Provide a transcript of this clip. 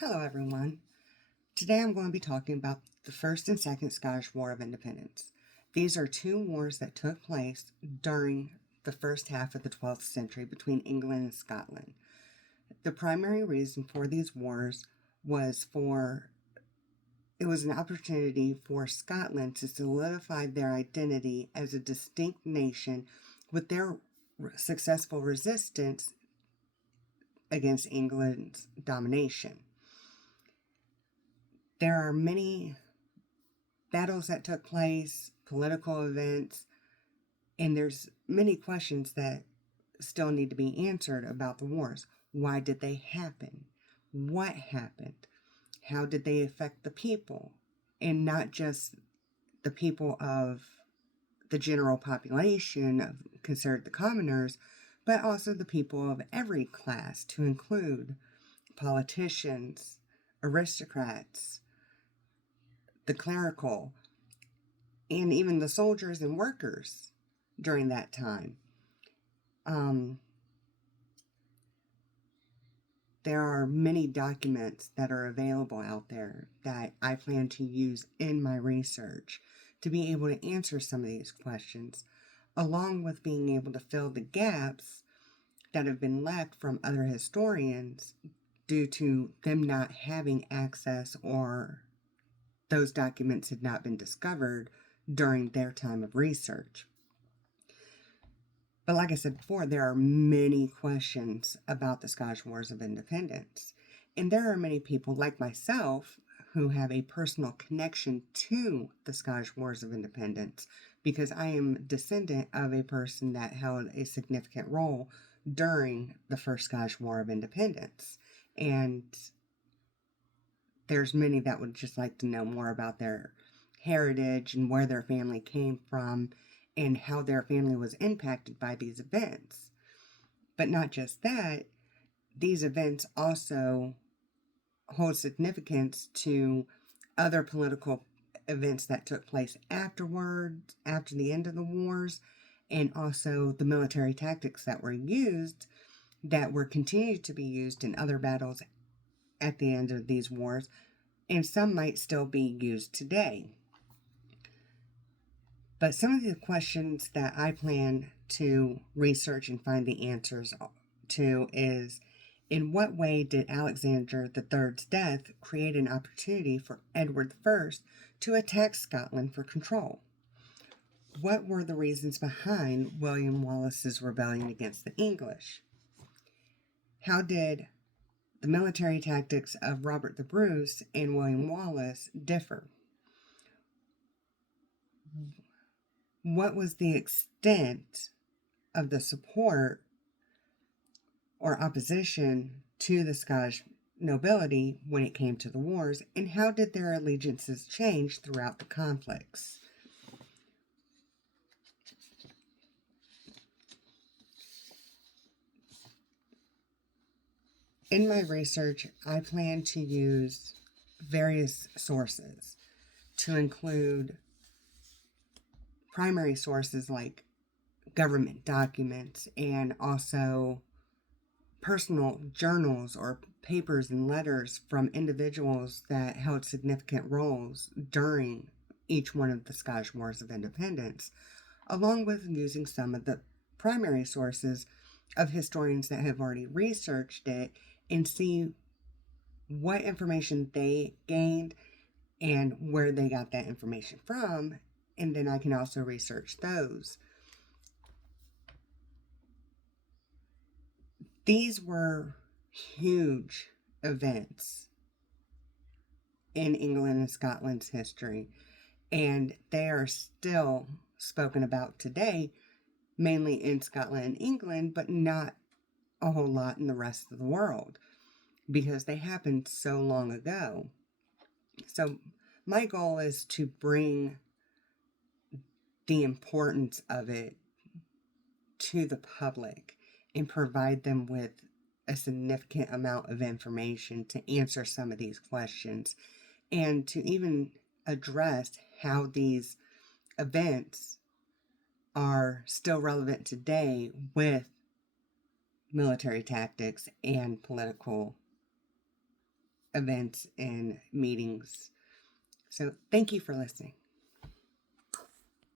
Hello, everyone. Today I'm going to be talking about the First and Second Scottish War of Independence. These are two wars that took place during the first half of the 12th century between England and Scotland. The primary reason for these wars was it was an opportunity for Scotland to solidify their identity as a distinct nation with their successful resistance against England's domination. There are many battles that took place, political events, and there's many questions that still need to be answered about the wars. Why did they happen? What happened? How did they affect the people? And not just the people of the general population considered the commoners, but also the people of every class, to include politicians, aristocrats, the clerical, and even the soldiers and workers during that time. There are many documents that are available out there that I plan to use in my research to be able to answer some of these questions, along with being able to fill the gaps that have been left from other historians due to them not having access, or those documents had not been discovered during their time of research. But like I said before, there are many questions about the Scottish Wars of Independence. And there are many people like myself who have a personal connection to the Scottish Wars of Independence because I am descendant of a person that held a significant role during the First Scottish War of Independence. And there's many that would just like to know more about their heritage and where their family came from and how their family was impacted by these events. But not just that, these events also hold significance to other political events that took place afterwards, after the end of the wars, and also the military tactics that were used, that were continued to be used in other battles at the end of these wars, and some might still be used today. But some of the questions that I plan to research and find the answers to is, in what way did Alexander III's death create an opportunity for Edward I to attack Scotland for control? What were the reasons behind William Wallace's rebellion against the English? How did the military tactics of Robert the Bruce and William Wallace differ? What was the extent of the support or opposition to the Scottish nobility when it came to the wars, and how did their allegiances change throughout the conflicts? In my research, I plan to use various sources to include primary sources like government documents and also personal journals or papers and letters from individuals that held significant roles during each one of the Scottish Wars of Independence, along with using some of the primary sources of historians that have already researched it and see what information they gained and where they got that information from, and then I can also research those. These were huge events in England and Scotland's history, and they are still spoken about today, mainly in Scotland and England, but not a whole lot in the rest of the world because they happened so long ago. So my goal is to bring the importance of it to the public and provide them with a significant amount of information to answer some of these questions and to even address how these events are still relevant today with military tactics and political events and meetings. So thank you for listening.